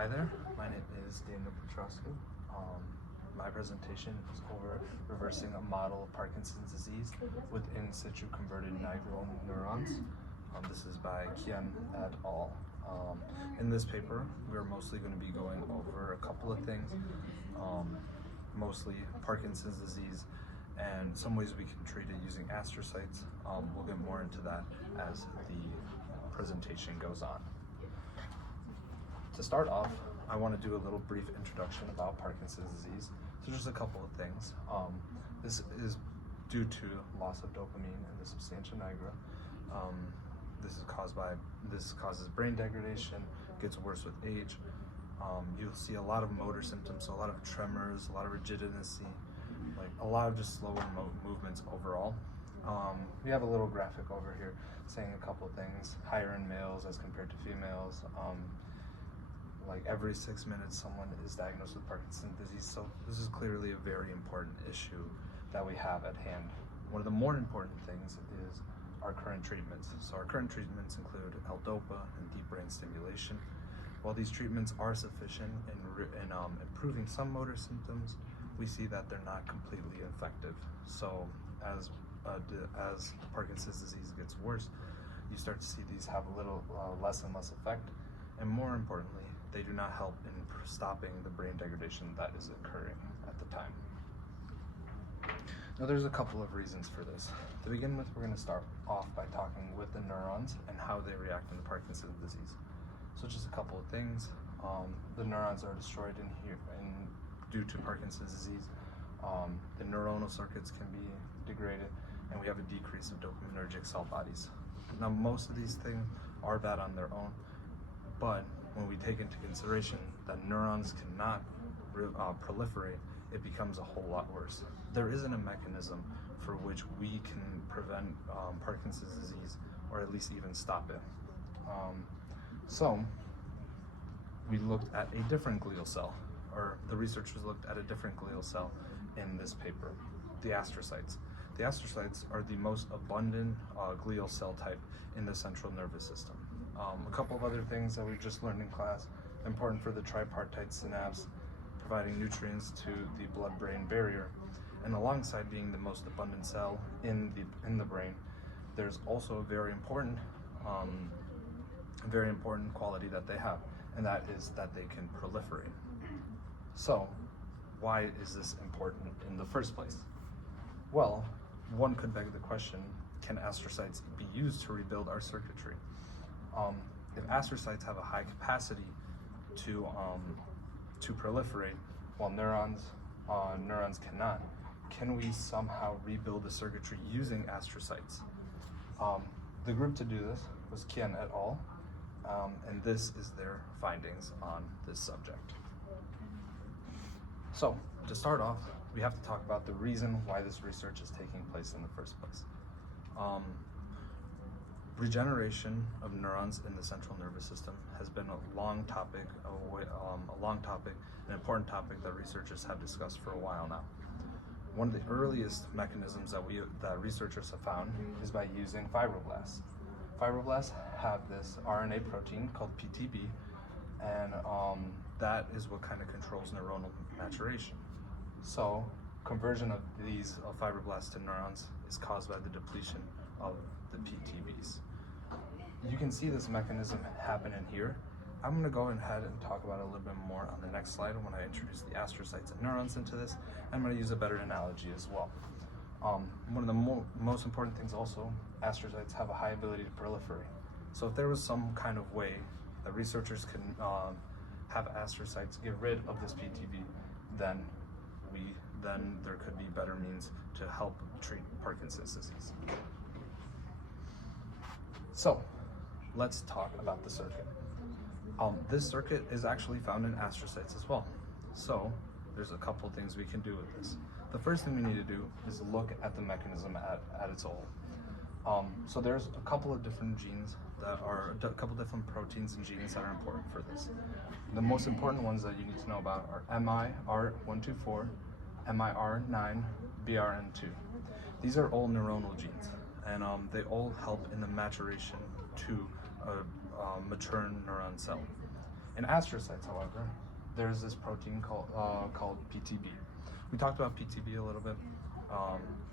Hi there, my name is Daniel Petroscu. My presentation is over reversing a model of Parkinson's disease with in situ converted nigral neurons. This is by Kian et al. In this paper, we're mostly going to be going over a couple of things, mostly Parkinson's disease and some ways we can treat it using astrocytes. We'll get more into that as the presentation goes on. To start off, I want to do a little brief introduction about Parkinson's disease. So just a couple of things. This is due to loss of dopamine in the substantia nigra. This causes brain degradation, gets worse with age. You'll see a lot of motor symptoms, so a lot of tremors, a lot of rigidity, like a lot of just slower movements overall. We have a little graphic over here saying a couple of things, higher in males as compared to females. Like every 6 minutes someone is diagnosed with Parkinson's disease, so this is clearly a very important issue that we have at hand. One of the more important things is our current treatments. So our current treatments include L-DOPA and deep brain stimulation. While these treatments are sufficient in improving some motor symptoms, we see that they're not completely effective. So as Parkinson's disease gets worse, you start to see these have a little less and less effect, and more importantly, they do not help in stopping the brain degradation that is occurring at the time. Now there's a couple of reasons for this. To begin with, we're going to start off by talking with the neurons and how they react in the Parkinson's disease. So just a couple of things. The neurons are destroyed due to Parkinson's disease. The neuronal circuits can be degraded, and we have a decrease of dopaminergic cell bodies. Now most of these things are bad on their own, but when we take into consideration that neurons cannot proliferate, it becomes a whole lot worse. There isn't a mechanism for which we can prevent Parkinson's disease, or at least even stop it. So we looked at a different glial cell, or the researchers looked at a different glial cell in this paper, the astrocytes. The astrocytes are the most abundant glial cell type in the central nervous system. A couple of other things that we just learned in class: important for the tripartite synapse, providing nutrients to the blood-brain barrier, and alongside being the most abundant cell in the brain, there's also a very important quality that they have, and that is that they can proliferate. So why is this important in the first place? Well, one could beg the question, can astrocytes be used to rebuild our circuitry? If astrocytes have a high capacity to proliferate, while neurons cannot, can we somehow rebuild the circuitry using astrocytes? The group to do this was Kian et al., and this is their findings on this subject. So, to start off, we have to talk about the reason why this research is taking place in the first place. Regeneration of neurons in the central nervous system has been a long topic, an important topic that researchers have discussed for a while now. One of the earliest mechanisms that researchers have found is by using fibroblasts. Fibroblasts have this RNA protein called PTB, and that is what kind of controls neuronal maturation. So conversion of these fibroblasts to neurons is caused by the depletion of the PTBs. You can see this mechanism happen in here. I'm going to go ahead and talk about it a little bit more on the next slide when I introduce the astrocytes and neurons into this. I'm going to use a better analogy as well. One of the most important things also, astrocytes have a high ability to proliferate. So if there was some kind of way that researchers can have astrocytes get rid of this PTB, then there could be better means to help treat Parkinson's disease. So let's talk about the circuit. This circuit is actually found in astrocytes as well. So there's a couple things we can do with this. The first thing we need to do is look at the mechanism at its whole. So there's a couple of different genes a couple different proteins and genes that are important for this. The most important ones that you need to know about are MIR124, MIR9, BRN2. These are all neuronal genes, and they all help in the maturation to a mature neuron cell. In astrocytes, however, there's this protein called PTB. We talked about PTB a little bit,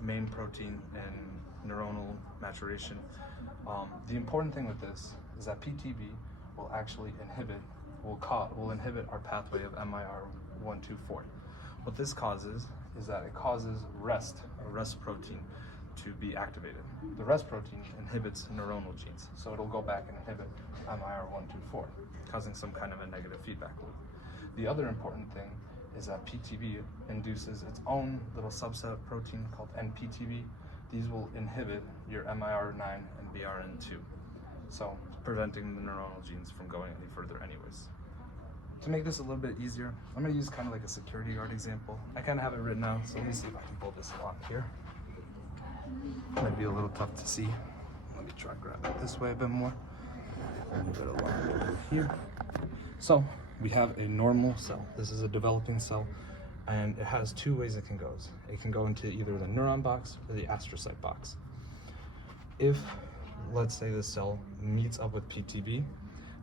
main protein in neuronal maturation. The important thing with this is that PTB will actually will inhibit our pathway of MIR124. What this causes is that it causes a rest protein to be activated. The rest protein inhibits neuronal genes, so it'll go back and inhibit MIR124, causing some kind of a negative feedback loop. The other important thing is that PTB induces its own little subset protein called NPTB. These will inhibit your MIR9 and BRN2, so preventing the neuronal genes from going any further anyways. To make this a little bit easier, I'm going to use kind of like a security guard example. I kind of have it written out, so let me see if I can pull this along here. Might be a little tough to see. Let me try to grab it this way a bit more. Move it along over here. So we have a normal cell. This is a developing cell, and it has two ways it can go. It can go into either the neuron box or the astrocyte box. If, let's say, this cell meets up with PTB,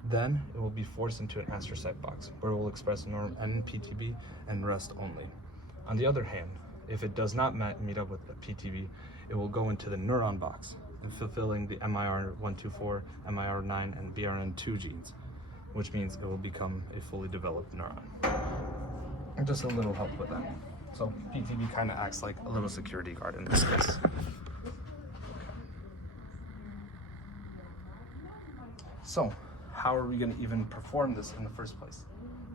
then it will be forced into an astrocyte box where it will express NPTB and rest only. On the other hand, if it does not meet up with the PTB, it will go into the neuron box and fulfilling the MIR124, MIR9, and BRN2 genes, which means it will become a fully developed neuron. And just a little help with that. So PTB kind of acts like a little security guard in this case. So how are we going to even perform this in the first place?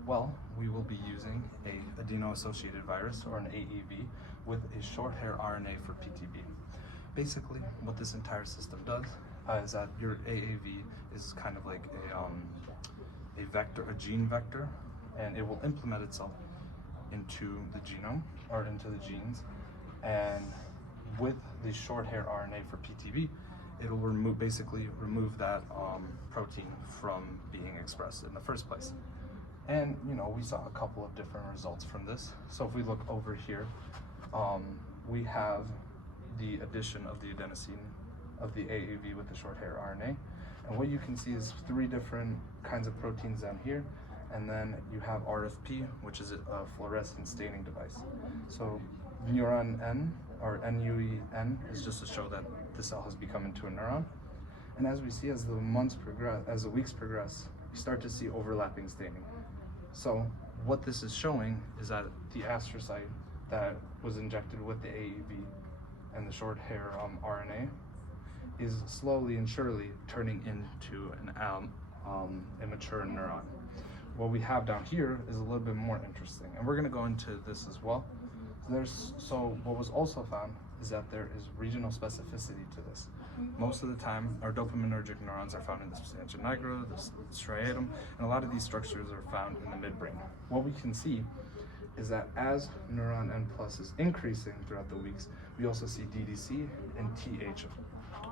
Well, we will be using an adeno-associated virus, or an AAV, with a short hair RNA for PTB. Basically, what this entire system does is that your AAV is kind of like a vector, a gene vector, and it will implement itself into the genome, or into the genes, and with the short hair RNA for PTB, it'll basically remove that protein from being expressed in the first place. And we saw a couple of different results from this. So if we look over here, we have the addition of the adenosine of the AAV with the short hair RNA. And what you can see is 3 different kinds of proteins down here. And then you have RFP, which is a fluorescent staining device. So neuron N, or NUEN, is just to show that the cell has become into a neuron. And as we see, as the months progress, as the weeks progress, we start to see overlapping staining. So what this is showing is that the astrocyte that was injected with the AAV and the short hair RNA is slowly and surely turning into a mature neuron. What we have down here is a little bit more interesting, and we're going to go into this as well. So what was also found is that there is regional specificity to this. Most of the time, our dopaminergic neurons are found in the substantia nigra, the striatum, and a lot of these structures are found in the midbrain. What we can see is that as neuron N plus is increasing throughout the weeks, we also see DDC and TH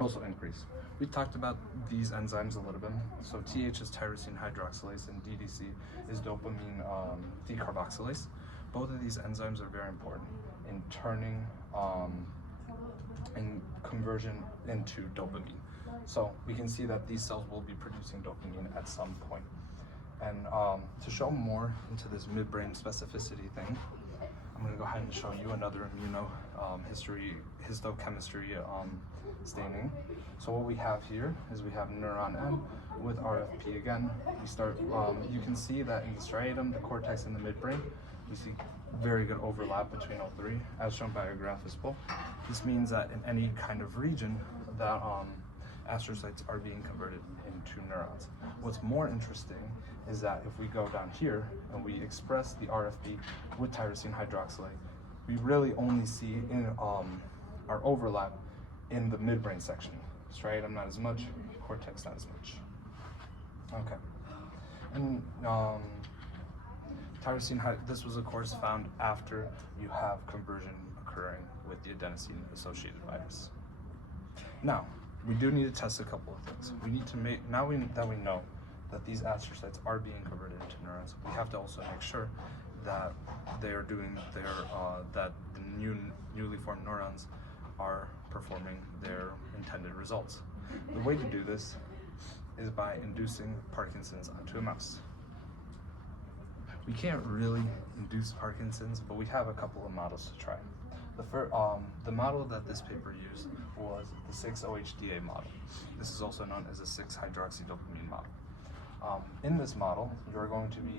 also increase. We talked about these enzymes a little bit. So TH is tyrosine hydroxylase and DDC is dopamine decarboxylase. Both of these enzymes are very important in turning in conversion into dopamine. So we can see that these cells will be producing dopamine at some point. And to show more into this midbrain specificity thing, I'm going to go ahead and show you another histochemistry staining. So what we have here is we have neuron N with RFP again. We start, you can see that in the striatum, the cortex, and the midbrain, we see very good overlap between all 3, as shown by our graph as well. This means that in any kind of region that astrocytes are being converted into neurons. What's more interesting is that if we go down here and we express the RFP with tyrosine hydroxylase, we really only see in our overlap in the midbrain section. Striatum not as much, cortex not as much. Okay. And this was of course found after you have conversion occurring with the adenosine-associated virus. Now, we do need to test a couple of things. We need to that we know that these astrocytes are being converted into neurons, we have to also make sure that they are doing that the newly formed neurons are performing their intended results. The way to do this is by inducing Parkinson's onto a mouse. We can't really induce Parkinson's, but we have a couple of models to try. The model that this paper used was the 6-OHDA model. This is also known as a 6-hydroxydopamine model. In this model, you're going to be,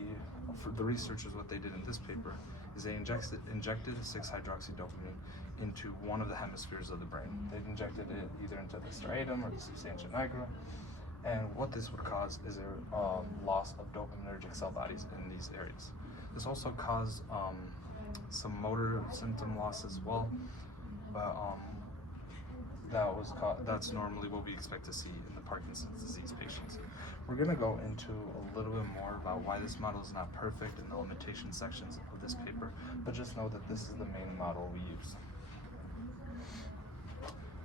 for the researchers, what they did in this paper is they injected 6-hydroxydopamine into one of the hemispheres of the brain. They injected it either into the striatum or the substantia nigra, and what this would cause is a loss of dopaminergic cell bodies in these areas. This also caused some motor symptom loss as well, but that's normally what we expect to see in the Parkinson's disease patients. We're going to go into a little bit more about why this model is not perfect in the limitation sections of this paper, but just know that this is the main model we use.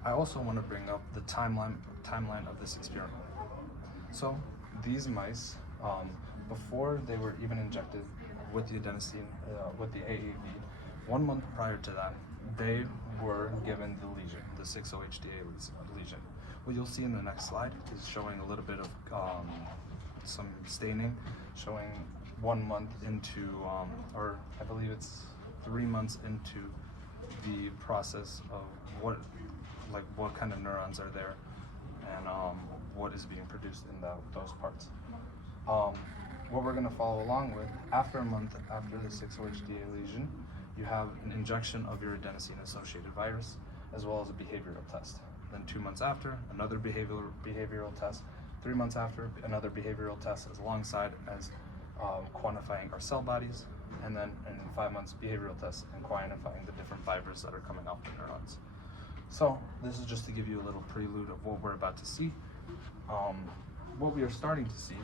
I also want to bring up the timeline of this experiment. So these mice, before they were even injected with the adenosine, with the AAV, 1 month prior to that, they were given the lesion, the 6-OHDA lesion. What you'll see in the next slide is showing a little bit of some staining, showing 1 month into, or I believe it's 3 months into the process of what kind of neurons are there and what is being produced in those parts. What we're going to follow along with, after a month after the 6-OHDA lesion, you have an injection of your adenosine-associated virus, as well as a behavioral test. Then 2 months after, another behavioral test. 3 months after, another behavioral test, alongside as quantifying our cell bodies, and then in 5 months, behavioral tests and quantifying the different fibers that are coming off the neurons. So this is just to give you a little prelude of what we're about to see. What we are starting to see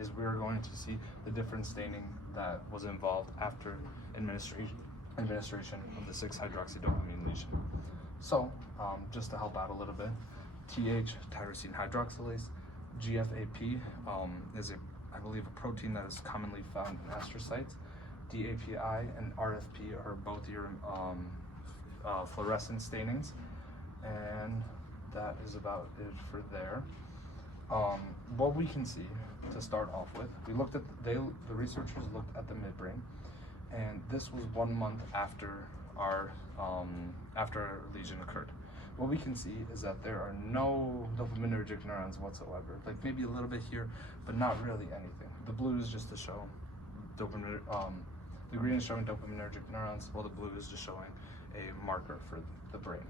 is we are going to see the different staining that was involved after administration of the 6-hydroxydopamine lesion. So just to help out a little bit, tyrosine hydroxylase, GFAP is I believe a protein that is commonly found in astrocytes. DAPI and RFP are both your fluorescent stainings, and that is about it for there. What we can see to start off with, we looked at the researchers looked at the midbrain, and this was 1 month after our lesion occurred. What we can see is that there are no dopaminergic neurons whatsoever. Like maybe a little bit here, but not really anything. The blue is just to show the green is showing dopaminergic neurons, while the blue is just showing a marker for the brain.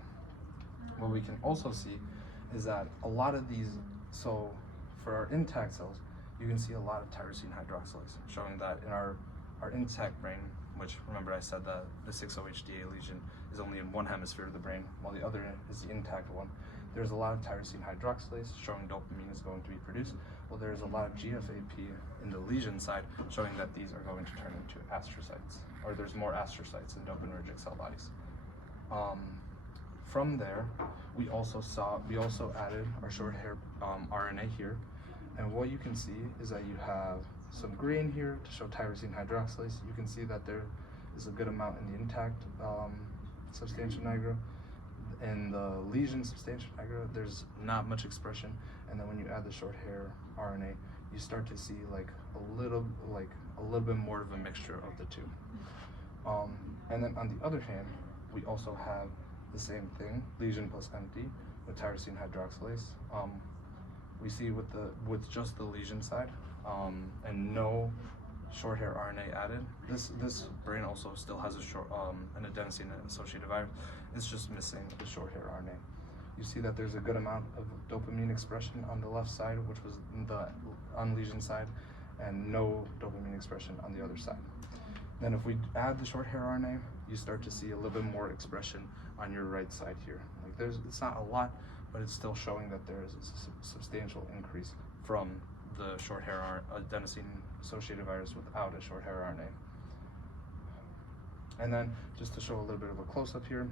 What we can also see is that a lot of these, so for our intact cells, you can see a lot of tyrosine hydroxylase, showing that in our intact brain, which remember I said that the 6-OHDA lesion is only in one hemisphere of the brain, while the other is the intact one. There's a lot of tyrosine hydroxylase showing dopamine is going to be produced, while there's a lot of GFAP in the lesion side showing that these are going to turn into astrocytes, or there's more astrocytes in dopaminergic cell bodies. From there, we also added our short hair RNA here, and what you can see is that you have some green here to show tyrosine hydroxylase. You can see that there is a good amount in the intact substantia nigra. In the lesion substantia nigra, there's not much expression, and then when you add the short hair RNA, you start to see a little bit more of a mixture of the two. And then on the other hand, we also have the same thing, lesion plus empty with tyrosine hydroxylase. We see with just the lesion side and no short hair RNA added. This brain also still has an adenosine associated virus. It's just missing the short hair RNA. You see that there's a good amount of dopamine expression on the left side, which was the unlesion side, and no dopamine expression on the other side. Then if we add the short hair RNA, you start to see a little bit more expression on your right side here. It's not a lot, but it's still showing that there is a substantial increase from the short hair adenosine associated virus without a short hair RNA. And then just to show a little bit of a close-up here,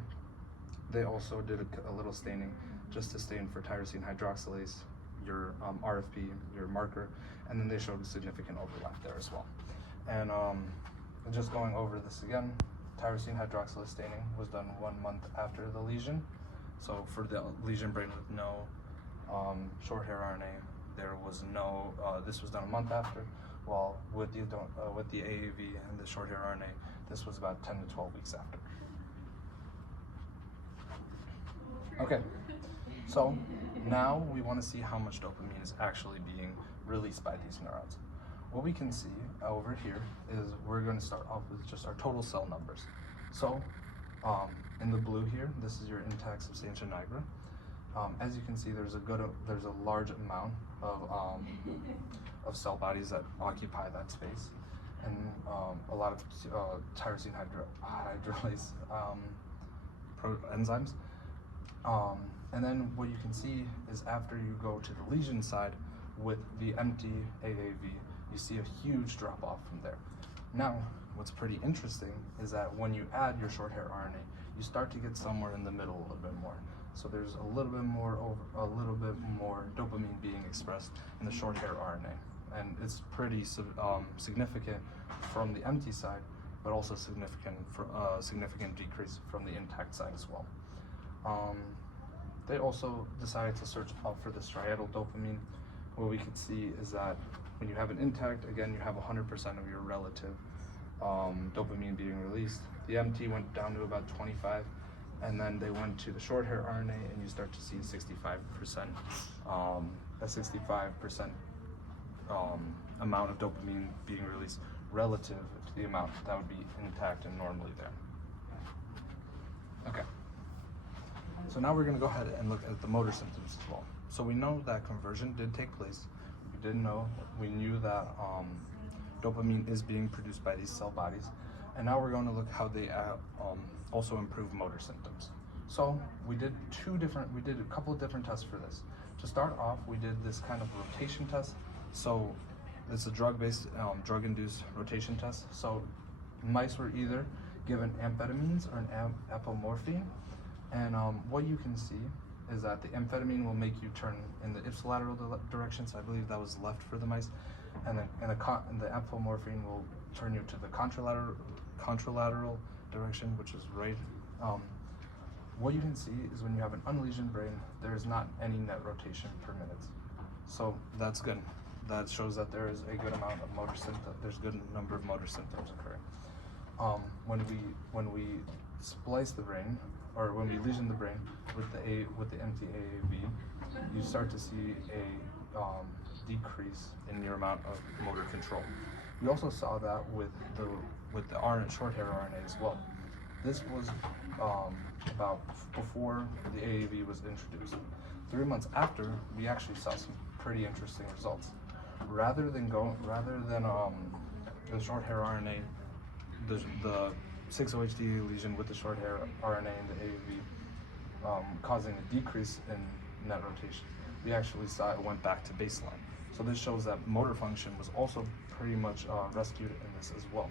they also did a little staining just to stain for tyrosine hydroxylase, your RFP, your marker, and then they showed a significant overlap there as well. And just going over this again, tyrosine hydroxylase staining was done 1 month after the lesion. So for the lesion brain with no short hair RNA, there was no, this was done a month after, while with the AAV and the short hair RNA, this was about 10 to 12 weeks after. Okay, so now we want to see how much dopamine is actually being released by these neurons. What we can see over here is we're going to start off with just our total cell numbers. So in the blue here, this is your intact substantia nigra. As you can see, there's a large amount of cell bodies that occupy that space, and a lot of tyrosine hydrolase enzymes. And then what you can see is after you go to the lesion side with the empty AAV, you see a huge drop off from there. Now, what's pretty interesting is that when you add your short hair RNA, you start to get somewhere in the middle a little bit more. So there's a little bit more dopamine being expressed in the short hair RNA, and it's pretty significant from the empty side, but also significant decrease from the intact side as well. They also decided to search up for the striatal dopamine. What we can see is that when you have an intact, again, you have 100% of your relative dopamine being released. The MT went down to about 25, and then they went to the short hair RNA, and you start to see 65%, a 65% amount of dopamine being released relative to the amount that would be intact and normally there. Okay. So now we're going to go ahead and look at the motor symptoms as well. So we know that conversion did take place. We knew that dopamine is being produced by these cell bodies. And now we're going to look how they also improve motor symptoms. So we did a couple of different tests for this. To start off, we did this kind of rotation test. So it's a drug-based, drug-induced rotation test. So mice were either given amphetamines or an apomorphine. And what you can see is that the amphetamine will make you turn in the ipsilateral direction, so I believe that was left for the mice, and the apomorphine will turn you to the contralateral direction, which is right. What you can see is when you have an unlesioned brain, there is not any net rotation per minute. So that's good. That shows that there is a good amount of motor symptoms. There's a good number of motor symptoms occurring. When we splice the brain, or when we lesion the brain with the empty AAV, you start to see a decrease in your amount of motor control. We also saw that with the short hair RNA as well. This was about before the AAV was introduced. 3 months after, we actually saw some pretty interesting results. Rather than the short hair RNA, the 6-OHD lesion with the short hair RNA and the AAV causing a decrease in net rotation, we actually saw it went back to baseline. So this shows that motor function was also pretty much rescued in this as well.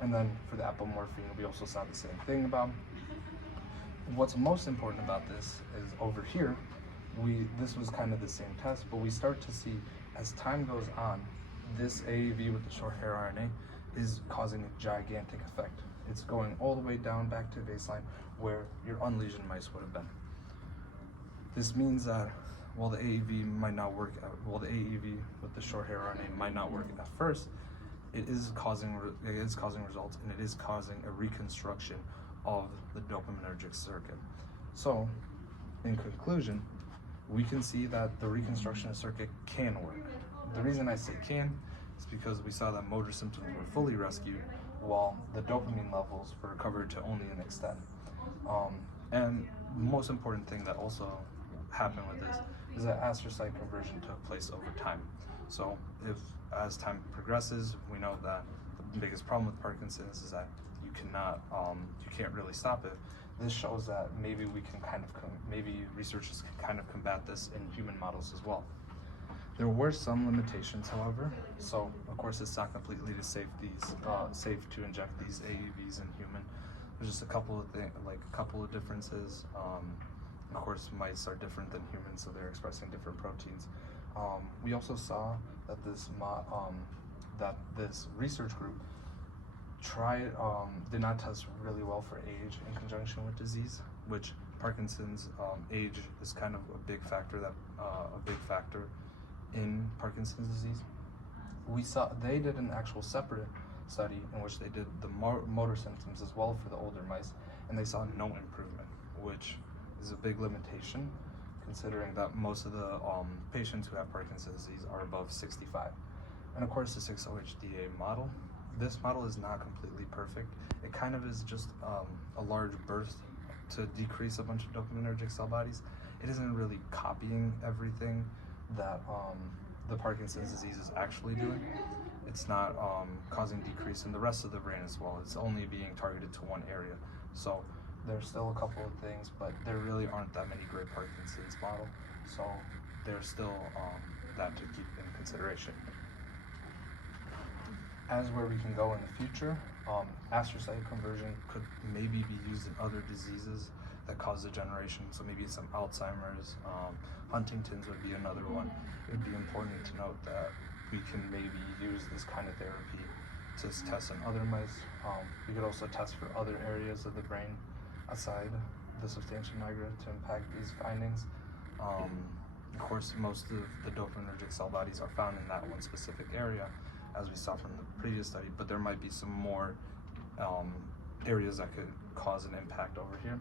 And then for the apomorphine, we also saw the same thing about. What's most important about this is over here, this was kind of the same test, but we start to see as time goes on, this AAV with the short hair RNA is causing a gigantic effect. It's going all the way down back to baseline where your unlesioned mice would have been. This means that while the AAV with the short hair RNA might not work at first, it is causing results, and it is causing a reconstruction of the dopaminergic circuit. So, in conclusion, we can see that the reconstruction of circuit can work. The reason I say can is because we saw that motor symptoms were fully rescued, while the dopamine levels were recovered to only an extent. And the most important thing that also happened with this is that astrocyte conversion took place over time. So as time progresses, we know that the biggest problem with Parkinson's is that you can't really stop it. This shows that maybe researchers can kind of combat this in human models as well. There were some limitations, however. So of course, it's not completely safe to inject these AAVs in human. There's just a couple of differences. Of course, mice are different than humans, so they're expressing different proteins. We also saw that this research group did not test really well for age in conjunction with disease, which Parkinson's age is kind of a big factor in Parkinson's disease. They did an actual separate study in which they did the motor symptoms as well for the older mice, and they saw no improvement, which is a big limitation considering that most of the patients who have Parkinson's disease are above 65. And of course, the 6-OHDA model, this model is not completely perfect. It kind of is just a large burst to decrease a bunch of dopaminergic cell bodies. It isn't really copying everything that the Parkinson's disease is actually doing. It's not causing decrease in the rest of the brain as well. It's only being targeted to one area. So there's still a couple of things, but there really aren't that many great Parkinson's model. So there's still that to keep in consideration. As where we can go in the future, astrocyte conversion could maybe be used in other diseases that cause degeneration. So maybe some Alzheimer's, Huntington's would be another one. It would be important to note that we can maybe use this kind of therapy to test in other mice. We could also test for other areas of the brain outside the substantia nigra to impact these findings. Of course, most of the dopaminergic cell bodies are found in that one specific area, as we saw from the previous study, but there might be some more areas that could cause an impact over here.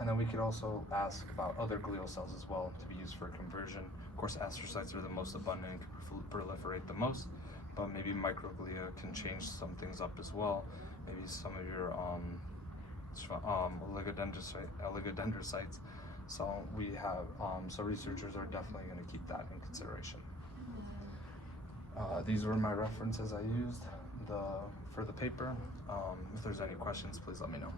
And then we could also ask about other glial cells as well to be used for conversion. Of course, astrocytes are the most abundant, proliferate the most, but maybe microglia can change some things up as well. Maybe some of your oligodendrocytes. So we have, so researchers are definitely going to keep that in consideration. These were my references I used for the paper. If there's any questions, please let me know.